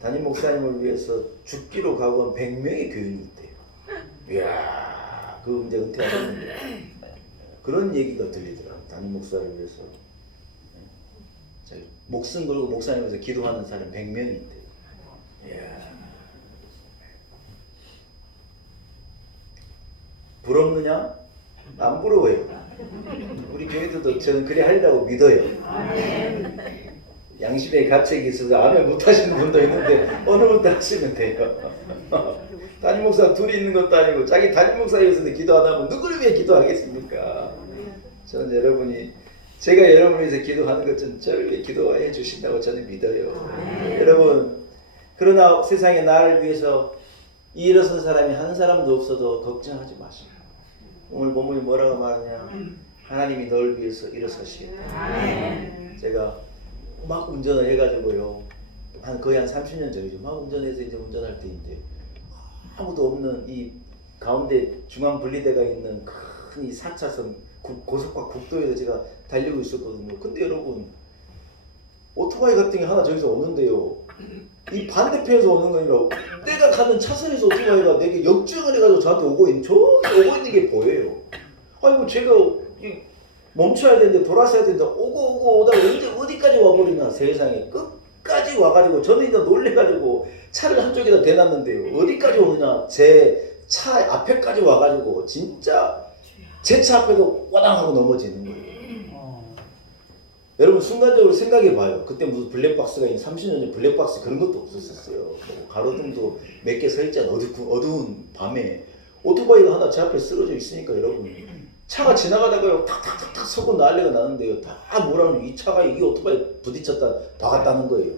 담임 목사님을 위해서 죽기로 각오한 100명의 교인이 있대요. 이야 그 이제 은퇴하셨는데 그런 얘기가 들리더라고요. 담임 목사를 위해서 목숨 걸고 목사님 위해서 기도하는 사람 100명이 있대요. 이야. 부럽느냐? 안 부러워요. 우리 교회들도 저는 그래 하려고 믿어요. 양심의 가책이 있어서 아멘 못하시는 분도 있는데 어느 분도 하시면 돼요. 담임 목사 둘이 있는 것도 아니고 자기 담임 목사에 위해서 기도 안 하면 누구를 위해 기도하겠습니까? 저는 제가 여러분을 위해서 기도하는 것은 저를 위해 기도해 주신다고 저는 믿어요. 여러분 그러나 세상에 나를 위해서 일어선 사람이 한 사람도 없어도 걱정하지 마시고 오늘 본문이 뭐라고 말하냐 하나님이 널 위해서 일어서시겠다. 제가 막 운전을 해가지고요 거의 한 30년 전이죠. 막 운전해서 이제 운전할 때인데 아무도 없는 이 가운데 중앙 분리대가 있는 큰 이 4차선 고속과 국도에서 제가 달리고 있었거든요. 근데 여러분 오토바이 같은 게 하나 저기서 오는데요. 이 반대편에서 오는 거 아니라 내가 가는 차선에서 오토바이가 내게 역주행을 해가지고 저한테 오고 있는 게 보여요. 아이고 제가 멈춰야 되는데 돌아서야 되는데 오고 오다가 이제 어디까지 와버리나 세상에 끝까지 와가지고 저는 이제 놀래가지고 차를 한쪽에다 대놨는데요. 어디까지 오느냐 제 차 앞에까지 와가지고 진짜 제 차 앞에도 와당 하고 넘어지는 거예요. 여러분 순간적으로 생각해봐요. 그때 무슨 블랙박스가 있는 30년 전 블랙박스 그런 것도 없었어요. 뭐 가로등도 몇 개 서 있잖아. 어두운 밤에 오토바이가 하나 제 앞에 쓰러져 있으니까 여러분 차가 지나가다가요 탁탁탁탁 서고 난리가 나는데요. 다 뭐라는 이 차가 이 오토바이 부딪혔다 박았다는 거예요.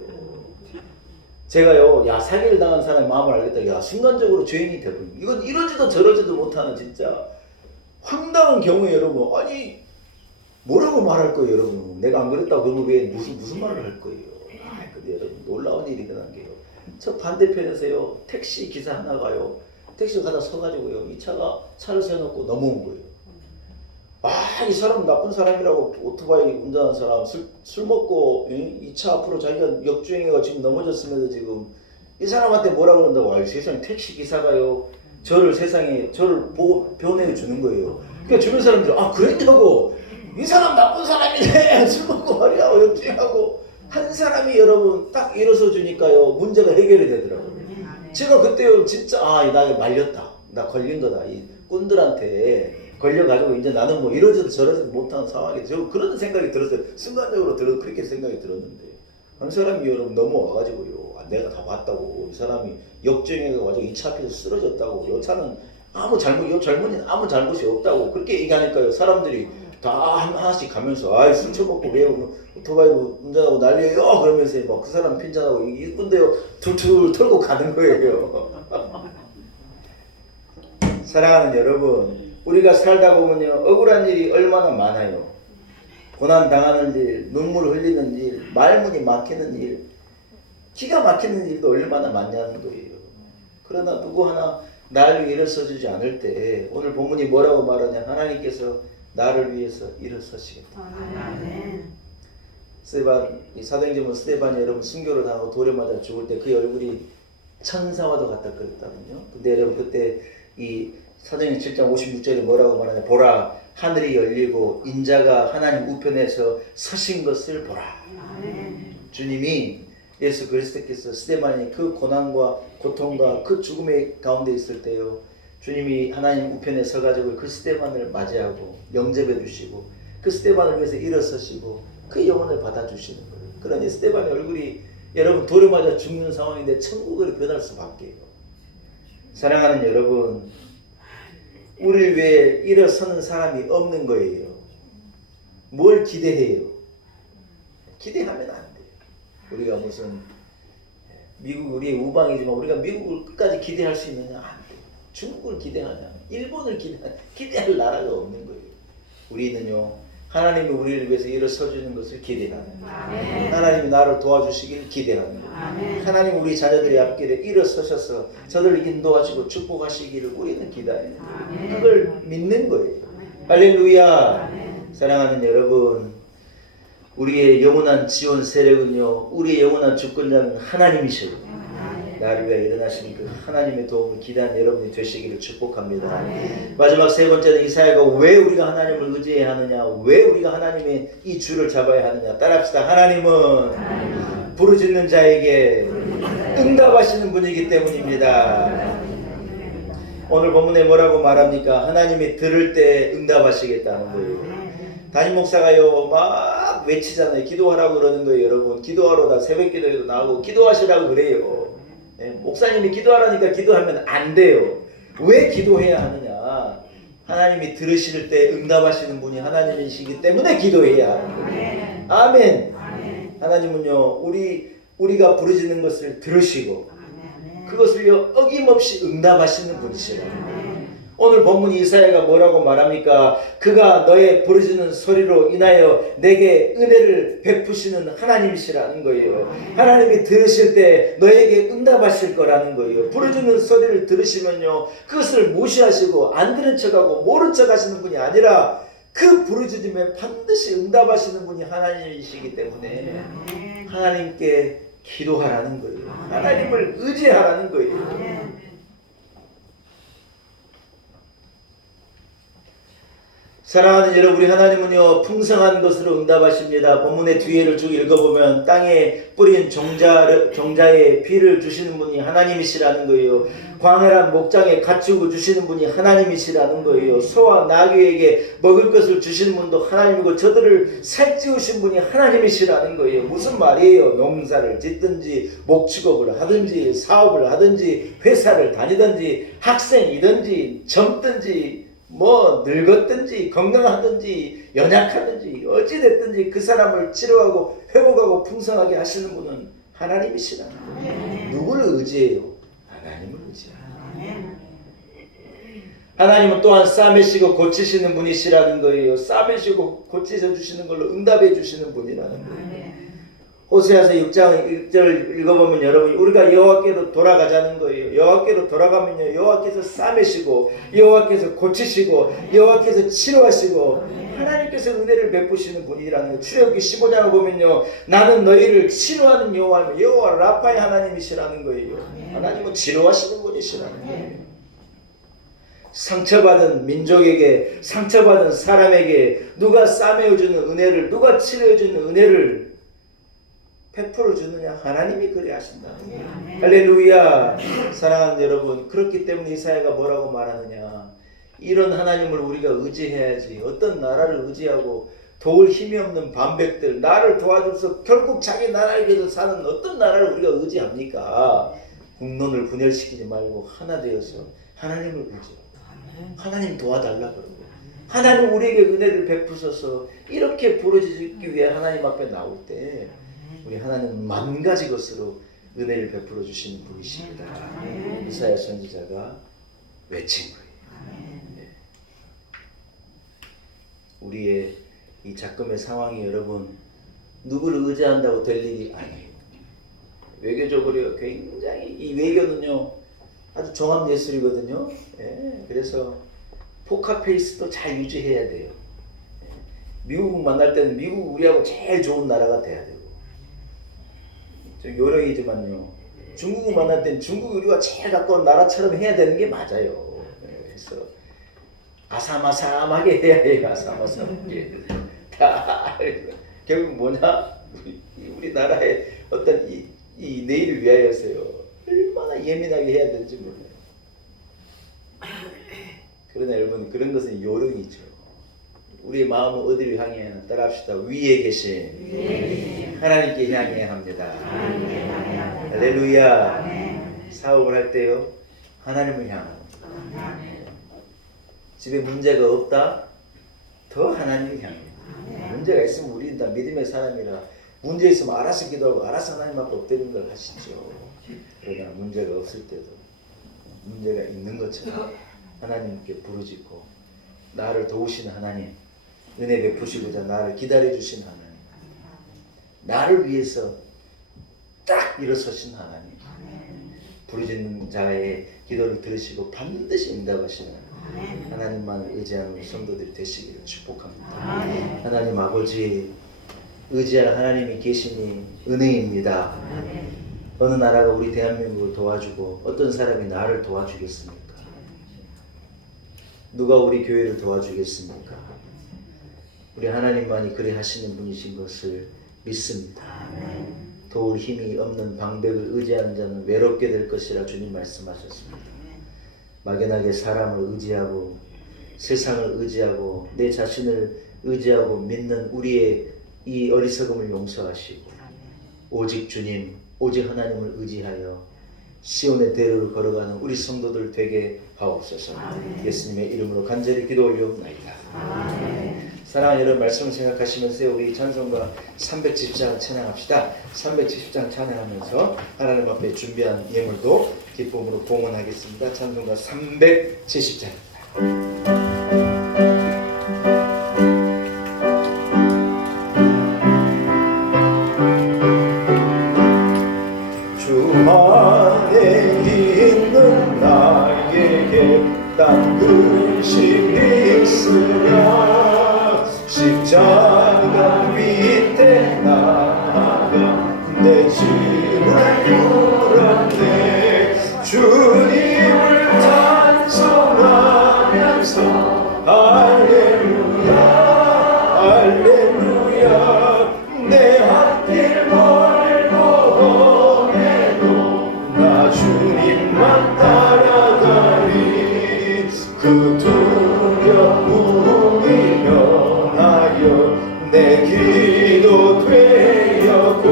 제가요 야 사기를 당한 사람의 마음을 알겠다. 야 순간적으로 죄인이 되버린 이건 이러지도 저러지도 못하는 진짜 황당한 경우에 여러분 아니 뭐라고 말할 거예요 여러분. 내가 안 그랬다고 그러면 왜 무슨 말을 할 거예요. 근데 여러분 놀라운 일이 일어난 게요. 저 반대편에서요 택시 기사 하나가요 택시가 가다 서가지고요 이 차를 세워놓고 넘어온 거예요. 이 사람 나쁜 사람이라고 오토바이 운전하는 사람 술 먹고 이 차 앞으로 자기가 역주행해가 지금 넘어졌으면서 지금 이 사람한테 뭐라 그런다고 세상에 택시 기사가요 저를 보고 변호해 주는 거예요. 그러니까 주변 사람들이 그랬냐고 이 사람 나쁜 사람이네 술 먹고 말이야 역주행하고 한 사람이 여러분 딱 일어서 주니까요 문제가 해결이 되더라고요. 제가 그때요 진짜 나 말렸다 나 걸린 거다 이 꾼들한테 걸려가지고 이제 나는 뭐 이러지도 저러지도 못하는 상황이 저 그런 생각이 들었어요. 순간적으로 그렇게 생각이 들었는데 한 사람이 여러분 넘어와가지고요 내가 다 봤다고 이 사람이 역주행해가지고 이 차 앞에서 쓰러졌다고 이 차는 젊은이는 아무 잘못이 없다고 그렇게 얘기하니까요 사람들이 다 하나씩 가면서 술 처먹고 왜 오토바이로 운전하고 난리예요 그러면서 막 그 사람 핀잔하고 이쁜데요 툴툴 털고 가는 거예요. 사랑하는 여러분 우리가 살다 보면요 억울한 일이 얼마나 많아요. 고난 당하는 일, 눈물 흘리는 일, 말문이 막히는 일, 기가 막히는 일도 얼마나 많냐는 거예요. 그러나 누구 하나 나를 위해 일어서주지 않을 때 오늘 본문이 뭐라고 말하냐? 하나님께서 나를 위해서 일어서시겠다. 스테반, 이 사도행전은 스테반이 여러분 순교를 당하고 돌에 맞아 죽을 때 그의 얼굴이 천사와도 같다 그랬다면요. 근데 여러분 그때 이 사도행전 7장 56절에 뭐라고 말하냐? 보라, 하늘이 열리고 인자가 하나님 우편에서 서신 것을 보라. 주님이 예수 그리스도께서 스테반이 그 고난과 고통과 그 죽음의 가운데 있을 때요, 주님이 하나님 우편에 서가지고 그 스테반을 맞이하고 영접해 주시고 그 스테반을 위해서 일어서시고 그 영혼을 받아주시는 거예요. 그러니 스테반의 얼굴이 여러분 돌에 맞아 죽는 상황인데 천국으로 변할 수밖에요. 사랑하는 여러분, 우리를 위해 일어서는 사람이 없는 거예요. 뭘 기대해요? 기대하면 안 돼요. 우리가 무슨 미국 우리의 우방이지만 우리가 미국을 끝까지 기대할 수 있느냐? 안 돼요. 중국을 기대하냐? 일본을 기대할 나라가 없는 거예요. 우리는요, 하나님이 우리를 위해서 일어서주는 것을 기대하는 거예요. 하나님이 나를 도와주시기를 기대하는 거예요. 하나님 우리 자녀들의 앞길에 일어서셔서 저들을 인도하시고 축복하시기를 우리는 기대해요. 그걸 믿는 거예요. 할렐루야. 사랑하는 여러분, 우리의 영원한 지원 세력은요, 우리의 영원한 주권자는 하나님이셔요. 나를 위해 일어나시는 그 하나님의 도움을 기대하는 여러분이 되시기를 축복합니다. 마지막 세 번째는 이사야가 왜 우리가 하나님을 의지해야 하느냐, 왜 우리가 하나님의 이 주를 잡아야 하느냐. 따라합시다. 하나님은 부르짖는 자에게 응답하시는 분이기 때문입니다. 오늘 본문에 뭐라고 말합니까? 하나님이 들을 때 응답하시겠다는 거예요. 담임 목사가요 막 외치잖아요. 기도하라고 그러는 거예요. 여러분, 기도하러 나 새벽 기도에도 나오고 기도하시라고 그래요. 예, 목사님이 기도하라니까 기도하면 안 돼요. 왜 기도해야 하느냐? 하나님이 들으실 때 응답하시는 분이 하나님이시기 때문에 기도해야 하는 거예요. 아멘. 하나님은요 우리가 부르짖는 것을 들으시고 그것을요 어김없이 응답하시는 분이시라고요. 오늘 본문 이사야가 뭐라고 말합니까? 그가 너의 부르짖는 소리로 인하여 내게 은혜를 베푸시는 하나님이시라는 거예요. 하나님이 들으실 때 너에게 응답하실 거라는 거예요. 부르짖는 소리를 들으시면요 그것을 무시하시고 안 들은 척하고 모른 척 하시는 분이 아니라 그 부르짖음에 반드시 응답하시는 분이 하나님이시기 때문에 하나님께 기도하라는 거예요. 하나님을 의지하라는 거예요. 사랑하는 여러분, 우리 하나님은요 풍성한 것으로 응답하십니다. 본문의 뒤에를 쭉 읽어보면 땅에 뿌린 종자에 비를 주시는 분이 하나님이시라는 거예요. 광활한 목장에 갖추고 주시는 분이 하나님이시라는 거예요. 소와 나귀에게 먹을 것을 주시는 분도 하나님이고 저들을 살찌우신 분이 하나님이시라는 거예요. 무슨 말이에요? 농사를 짓든지 목축업을 하든지 사업을 하든지 회사를 다니든지 학생이든지 젊든지 뭐 늙었든지 건강하든지 연약하든지 어찌됐든지 그 사람을 치료하고 회복하고 풍성하게 하시는 분은 하나님이시라. 누구를 의지해요? 하나님을 의지해요. 하나님은 또한 싸매시고 고치시는 분이시라는 거예요. 싸매시고 고치셔 주시는 걸로 응답해 주시는 분이라는 거예요. 호세아서 6장 1절 읽어보면 여러분 우리가 여호와께로 돌아가자는 거예요. 여호와께로 돌아가면요 여호와께서 싸매시고 여호와께서 고치시고 여호와께서 치료하시고 하나님께서 은혜를 베푸시는 분이라는 거예요. 출애굽기 15장을 보면요 나는 너희를 치료하는 여호와 라파의 하나님이시라는 거예요. 하나님은 치료하시는 분이시라는 거예요. 상처받은 민족에게 상처받은 사람에게 누가 싸매어주는 은혜를 누가 치료해주는 은혜를 베풀어 주느냐? 하나님이 그리 하신다. 할렐루야. 사랑하는 여러분, 그렇기 때문에 이사야가 뭐라고 말하느냐? 이런 하나님을 우리가 의지해야지. 어떤 나라를 의지하고 도울 힘이 없는 반백들 나를 도와줘서 결국 자기 나라에 위해서 사는 어떤 나라를 우리가 의지합니까? 국론을 분열시키지 말고 하나 되어서 하나님을 의지하고 하나님 도와달라 그러고 하나님 우리에게 은혜를 베푸셔서 이렇게 부르짖기 위해 하나님 앞에 나올 때 우리 하나님은 만 가지 것으로 은혜를 베풀어 주시는 분이십니다. 이사야 선지자가 외친 거예요. 네. 우리의 이 작금의 상황이 여러분 누구를 의지한다고 될 일이 아니에요. 외교적으로 굉장히 이 외교는요 아주 종합 예술이거든요. 예, 그래서 포카페이스도 잘 유지해야 돼요. 예, 미국 만날 때는 미국 우리하고 제일 좋은 나라가 돼야 되고, 좀 요령이지만요. 중국을 만날 때는 중국 우리가 제일 가까운 나라처럼 해야 되는 게 맞아요. 예, 그래서 아사마삼하게 해야 해요. 아사마삼하게. 다 결국 뭐냐? 우리나라의 어떤 이 내일을 위하여서요. 얼마나 예민하게 해야 되는지 몰라요. 그러나 여러분, 그런 것은 요령이죠. 우리의 마음은 어디를 향해 하나 따라합시다. 위에 계신 하나님께 향해야 합니다. 할렐루야. 사업을 할 때요, 하나님을 향합니다. 집에 문제가 없다? 더 하나님을 향합니다. 문제가 있으면 우리는 다 믿음의 사람이라 문제 있으면 알아서 기도하고 알아서 하나님 앞에 엎드리는 걸 하시죠. 그러나 문제가 없을 때도 문제가 있는 것처럼 하나님께 부르짖고, 나를 도우시는 하나님, 은혜 베푸시고자 나를 기다려주신 하나님, 나를 위해서 딱 일어서신 하나님, 부르짖는 자의 기도를 들으시고 반드시 응답하시는 하나님만을 의지하는 성도들이 되시기를 축복합니다. 하나님 아버지, 의지할 하나님이 계시니 은혜입니다. 어느 나라가 우리 대한민국을 도와주고 어떤 사람이 나를 도와주겠습니까? 누가 우리 교회를 도와주겠습니까? 우리 하나님만이 그리 하시는 분이신 것을 믿습니다. 도울 힘이 없는 방백을 의지하는 자는 외롭게 될 것이라 주님 말씀하셨습니다. 막연하게 사람을 의지하고 세상을 의지하고 내 자신을 의지하고 믿는 우리의 이 어리석음을 용서하시고, 오직 주님, 오직 하나님을 의지하여 시온의 대로를 걸어가는 우리 성도들 되게 하옵소서. 예수님의 이름으로 간절히 기도 올려옵나이다. 사랑하는 여러분, 말씀을 생각하시면서 우리 찬송가 370장을 찬양합시다. 370장 찬양하면서 하나님 앞에 준비한 예물도 기쁨으로 봉헌하겠습니다. 찬송가 370장입니다. 딴 근심이 있으랴 십자가 밑에 나가 내 짐을 풀었네. 주님을 찬송하면서 할렐루야 할렐루야. 내 앞길 멀고 험해도 나 주님만 따라가리. 그 두려움이 면하여 내 기도 되었고,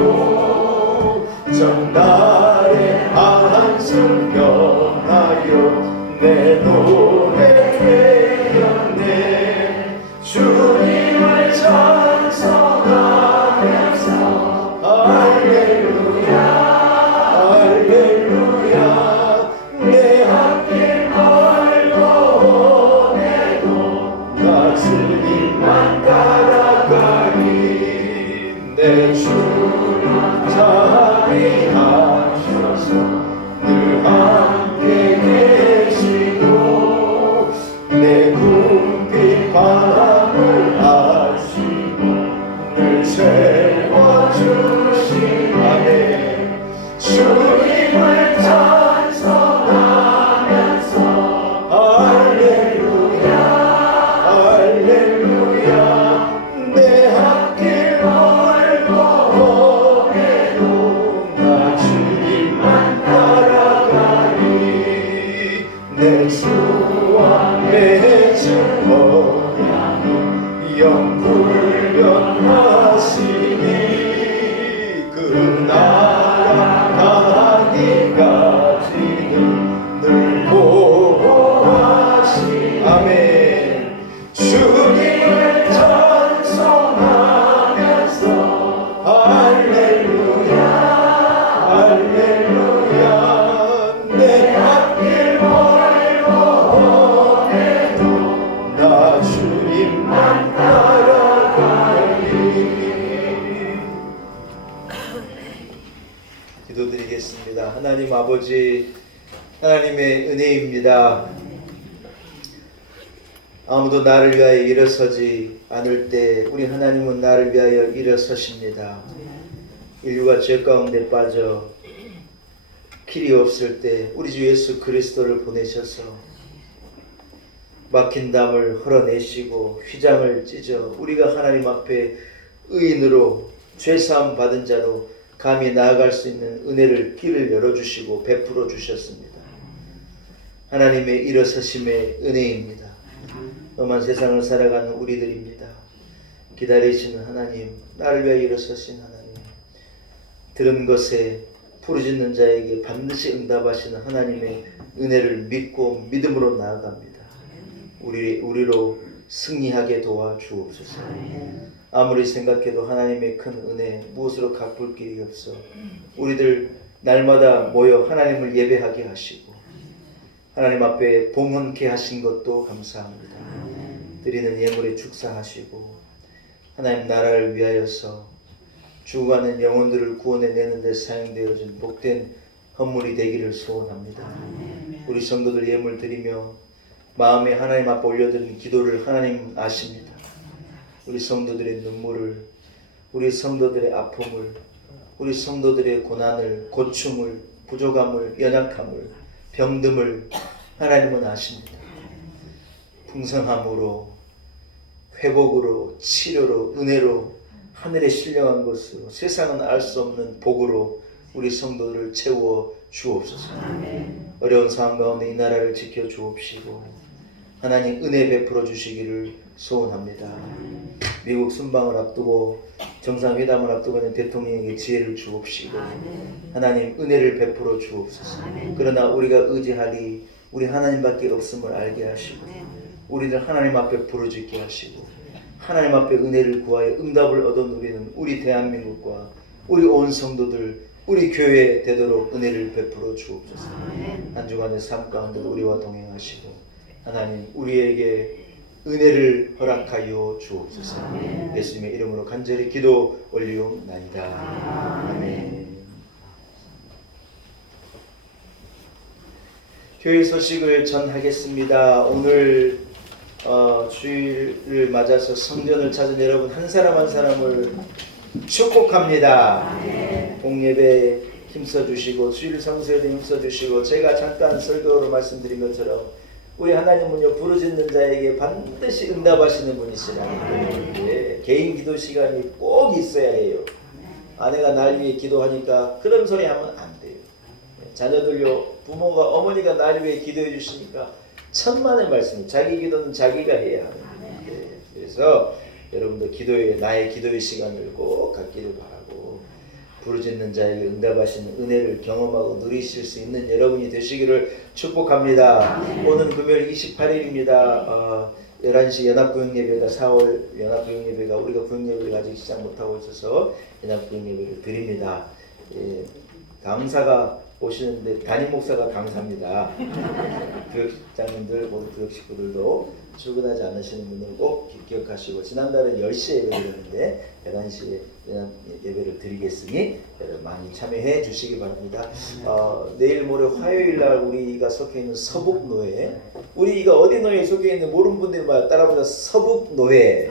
전날의 한숨 면하여 내 노래 되었네. 주님을 찬송하면서 할렐루야 할렐루야. 내 앞길 내 주님 자비하셔서 늘 함께 계시고, 내 궁핍 바람을 아시고 늘 채워주시네. 주님을 찬송하면서 할렐루야 할렐루야. 내 앞길 내 주와 맺은 언약은 영불변하시니, 그 나라 가기까지는 늘 보호하시. 아멘. 주님을 찬송하면서 할렐루야 할렐루야. 내 앞길 나 주님만 따라 하나님의 은혜입니다. 아무도 나를 위하여 일어서지 않을 때 우리 하나님은 나를 위하여 일어서십니다. 인류가 죄 가운데 빠져 길이 없을 때 우리 주 예수 그리스도를 보내셔서 막힌 담을 헐어내시고 휘장을 찢어 우리가 하나님 앞에 의인으로 죄사함 받은 자로 감히 나아갈 수 있는 은혜를 길을 열어주시고 베풀어 주셨습니다. 하나님의 일어서심의 은혜입니다. 험한 세상을 살아가는 우리들입니다. 기다리시는 하나님, 나를 위하여 일어서신 하나님, 들은 것에 부르짖는 자에게 반드시 응답하시는 하나님의 은혜를 믿고 믿음으로 나아갑니다. 우리로 승리하게 도와 주옵소서. 아무리 생각해도 하나님의 큰 은혜 무엇으로 갚을 길이 없어 우리들 날마다 모여 하나님을 예배하게 하시고 하나님 앞에 봉헌케 하신 것도 감사합니다. 드리는 예물에 축사하시고 하나님 나라를 위하여서 죽어가는 영혼들을 구원해내는 데 사용되어진 복된 헌물이 되기를 소원합니다. 우리 성도들 예물 드리며 마음에 하나님 앞에 올려드리는 기도를 하나님 아십니다. 우리 성도들의 눈물을, 우리 성도들의 아픔을, 우리 성도들의 고난을, 고충을, 부족함을, 연약함을, 병듦을 하나님은 아십니다. 풍성함으로, 회복으로, 치료로, 은혜로, 하늘에 신령한 것으로, 세상은 알 수 없는 복으로 우리 성도들을 채워 주옵소서. 어려운 상황 가운데 이 나라를 지켜 주옵시고 하나님 은혜 베풀어 주시기를 소원합니다. 미국 순방을 앞두고 정상회담을 앞두고 있는 대통령에게 지혜를 주옵시고 하나님 은혜를 베풀어 주옵소서. 그러나 우리가 의지하리 우리 하나님밖에 없음을 알게 하시고 우리를 하나님 앞에 부르짖게 하시고 하나님 앞에 은혜를 구하여 응답을 얻어 누리는 우리 대한민국과 우리 온 성도들 우리 교회 되도록 은혜를 베풀어 주옵소서. 한 주간의 삶 가운데 우리와 동행하시고 하나님 우리에게 은혜를 허락하여 주옵소서. 예수님의 이름으로 간절히 기도 올리옵나이다. 아멘. 교회 소식을 전하겠습니다. 오늘 주일을 맞아서 성전을 찾은 여러분 한 사람 한 사람을 축복합니다. 공예배에 힘써주시고 주일 성수에도 힘써주시고 제가 잠깐 설교로 말씀드린 것처럼 우리 하나님은요 부르짖는 자에게 반드시 응답하시는 분이시라. 개인 기도 시간이 꼭 있어야 해요. 아내가 날 위해 기도하니까 그런 소리 하면 안 돼요. 자녀들요 부모가 어머니가 날 위해 기도해 주시니까 천만의 말씀. 자기 기도는 자기가 해야 합니다. 그래서 여러분도 기도의 나의 기도의 시간을 꼭 갖기를 바라고 부르짖는 자에게 응답하시는 은혜를 경험하고 누리실 수 있는 여러분이 되시기를 축복합니다. 오늘 금요일 28일입니다. 11시 연합구역예배가 4월 연합구역예배가 우리가 구역예배를 아직 시작 못하고 있어서 연합구역예배를 드립니다. 강사가 오시는데 담임 목사가 강사입니다. 교육장님들 모두 교육 식구들도 출근하지 않으시는 분들은 꼭 기억하시고 지난달에 10시에 예배드렸는데 11시에 예배를 드리겠으니 여러분 많이 참여해 주시기 바랍니다. 내일 모레 화요일날 우리가 속해 있는 서북노회 우리가 어디 노회에 속해 있는 모르는 분들이 따라보자 서북노회.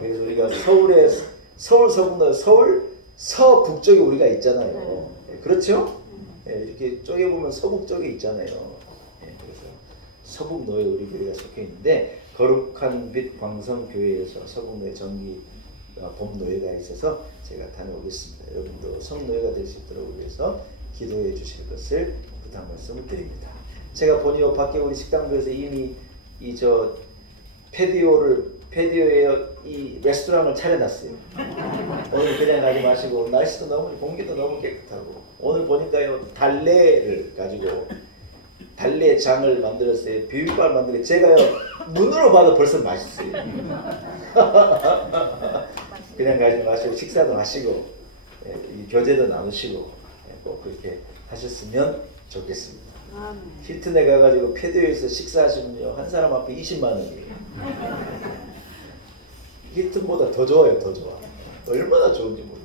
그래서 우리가 서울에 서울 서북노회 서울 서북쪽에 우리가 있잖아요. 그렇죠? 이렇게 쪼개 보면 서북 쪽에 있잖아요. 그래서 서북노회 우리 교회가 속해 있는데 거룩한 빛 광성교회에서 서북노회 정기 봄노회가 있어서 제가 다녀오겠습니다. 여러분도 성노회가 될 수 있도록 위해서 기도해 주실 것을 부탁 말씀을 드립니다. 제가 보니요 밖에 우리 식당부에서 이미 패디오에 이 레스토랑을 차려놨어요. 오늘 그냥 가지 마시고 날씨도 너무 공기도 너무 깨끗하고 오늘 보니까요 달래를 가지고 달래장을 만들었어요. 비빔밥 만들고 제가요 눈으로 봐도 벌써 맛있어요. 그냥 가지 마시고 식사도 하시고 교제도 나누시고 꼭 그렇게 하셨으면 좋겠습니다. 힐튼에 가가지고 패디오에서 식사하시면요 한 사람 앞에 20만 원이에요. 힐튼보다 더 좋아요. 더 좋아. 얼마나 좋은지 모르겠어요.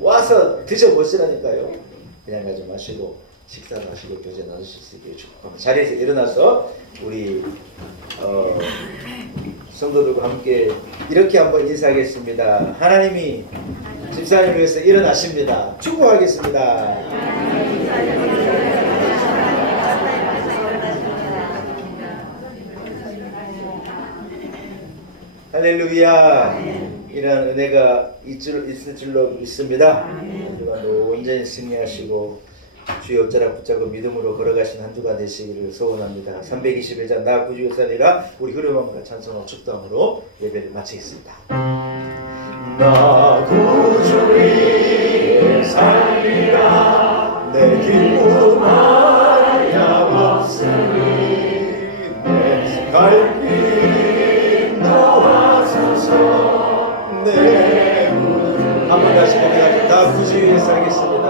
와서 드셔보시라니까요. 그냥 가지 마시고 식사를 하시고 교제 나누실 수 있게 축복합니다. 자리에서 일어나서 우리 성도들과 함께 이렇게 한번 인사하겠습니다. 하나님이 집사님을 위해서 일어나십니다. 축복하겠습니다. 할렐루야. 이런 은혜가 있을 줄로 믿습니다. 주가 온전히 승리하시고 주의 옷자락 붙잡고 믿음으로 걸어가신 한 주가 되시기를 소원합니다. 321장 나 구주의 살리라. 우리 흐름함과 찬송과 축도함으로 예배를 마치겠습니다. 나 구주의 살리라. 내 기쁨 하냐 없으니 내 갈 길 인도하소서. 내 한번 다시 고백하죠. 나 구주의 살겠습니다.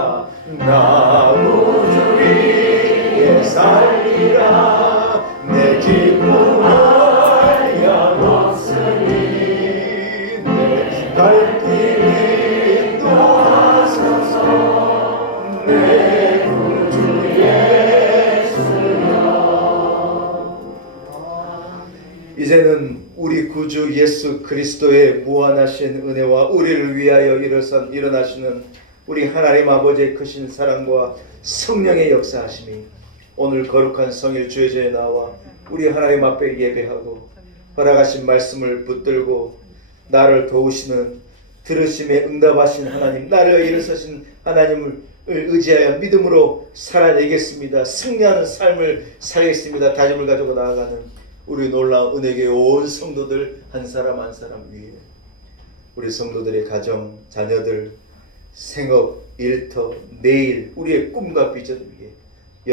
나 구주의 살리라. 내 기쁨 하냐 없으니 내 갈 길 인도하소서. 내 구주 예수여. 이제는 우리 구주 예수 그리스도의 무한하신 은혜와 우리를 위하여 일어나시는 우리 하나님 아버지의 크신 사랑과 성령의 역사하심이 오늘 거룩한 성일 주의제에 나와 우리 하나님 앞에 예배하고 허락하신 말씀을 붙들고 나를 도우시는 들으심에 응답하신 하나님, 나를 일으서신 하나님을 의지하여 믿음으로 살아내겠습니다. 승리하는 삶을 살겠습니다. 다짐을 가지고 나아가는 우리 놀라운 은혜교회 온 성도들 한 사람 한 사람 위에 우리 성도들의 가정, 자녀들, 생업, 일터, 내일 우리의 꿈과 비전 위에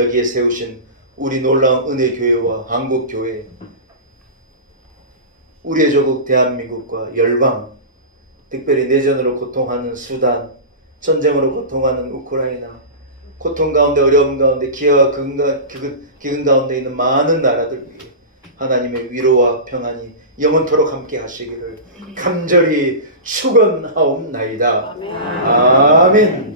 여기에 세우신 우리 놀라운 은혜교회와 한국교회, 우리의 조국 대한민국과 열방, 특별히 내전으로 고통하는 수단, 전쟁으로 고통하는 우크라이나, 고통 가운데 어려움 가운데 기아와 기근 가운데 있는 많은 나라들 위해 하나님의 위로와 평안이 영원토록 함께 하시기를 간절히 축원하옵나이다. 아멘.